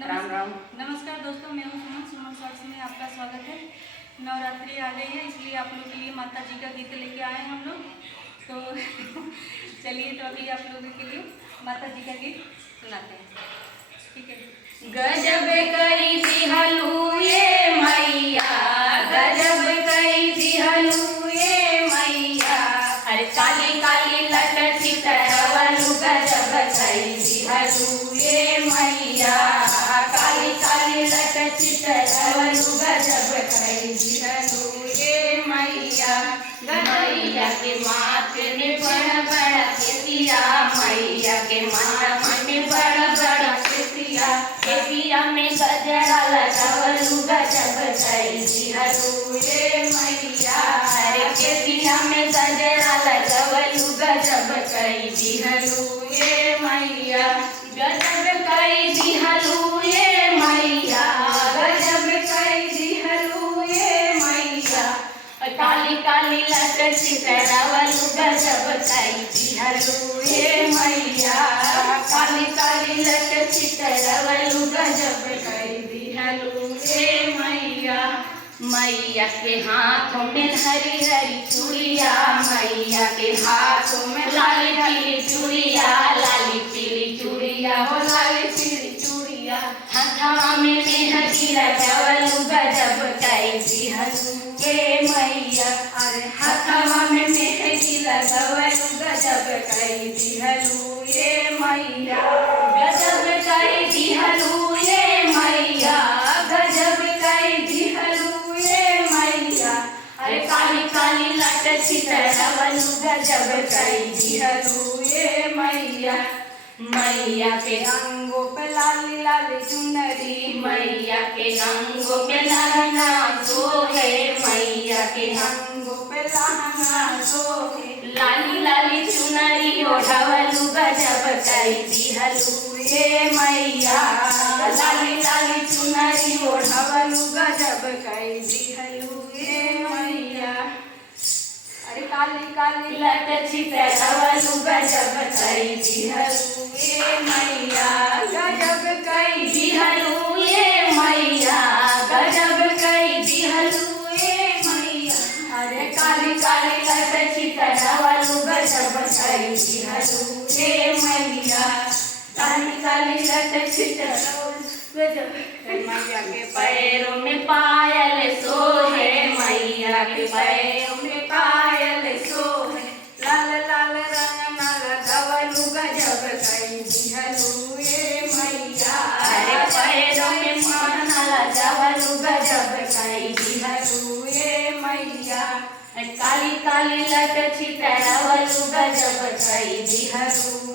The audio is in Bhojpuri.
राम राम। नमस्कार दोस्तों, मैं हूँ सुमन शॉर्ट्स में आपका स्वागत है। नवरात्रि आ गई है, इसलिए आप लोगों के लिए माता जी का गीत लेके आए हैं हम लोग। तो चलिए, तो अभी आप लोगों के लिए माता जी का गीत सुनाते हैं, ठीक है। गजब कई दिहलू ये मैया, गजब कई दिहलू ये मैया, अरे काली काली लटकी तरवलू, गजब कई दिहलू ये मैया, काली काली लटकी तरवलू, गजब कई दिहलू ये मैया। मैया के माथे में बड़ा बड़ा केतिया, मैया के माथे में बड़ा बड़ा केतिया, केतिया में गजरा लगावलू, गजब कई दिहलू ये मैया, अरे केतिया में गजरा लगावलू, गजब कई दिहलू ये मैया, गजब कई दिहलू ये मैया, गजब कई दिहलू ये मैया, काली काली लटकी तरवलू, गजब कई दिहलू ये मैया, काली काली लटकी तरवलू, गजब कई दिहलू ये मैया। मैया के हाथों में हरी हरी चूड़िया, मैया के हाथों में लाली पीली चूड़िया, लाली पीली चूड़िया हो लाली पीली चूड़िया, हथवा में मेहंदी लगावलू, गजब कई दिहलू ये मैया, अरे हथवा में मेहंदी लगावलू, गजब कई दिहलू ये मैया, गजब कई दिहलू ये मैया, गजब कई दिहलू ये मैया, अरे काली काली लटकी तरवलू, गजब कई दिहलू ये मैया। मैया के अंगों पे लाली लाली चुनरी, मैया के अंगों पे लहंगा सोहे, मैया के अंगों पे लहंगा सोहे, लाली लाली चुनरी ओढ़वलू, गजब कई दिहलू ये मैया, लाली लाली चुनरी ओढ़वलू, गजब कई दिहलू ये मैया, अरे काली काली लटकी तरवलू, गजब कई दिहलू ये मैया, गजब कई दिहलू ये मैया, गजब कई दिहलू ये मैया, अरे काली काली लटकी तरवलू, गजब कई दिहलू ये मैया, काली काली लटकी तरवलू, गजब। मैया के पैरों में पायल सोहे, मैया के पैरों में पायल सोहे, लाल लाल रंग ना लगावलू, गजब कई दिहलू ये मैया, अरे पैरों में माला लगावलू, गजब कई दिहलू ये मैया, काली काली लटकी तरवलू, गजब कई दिहलू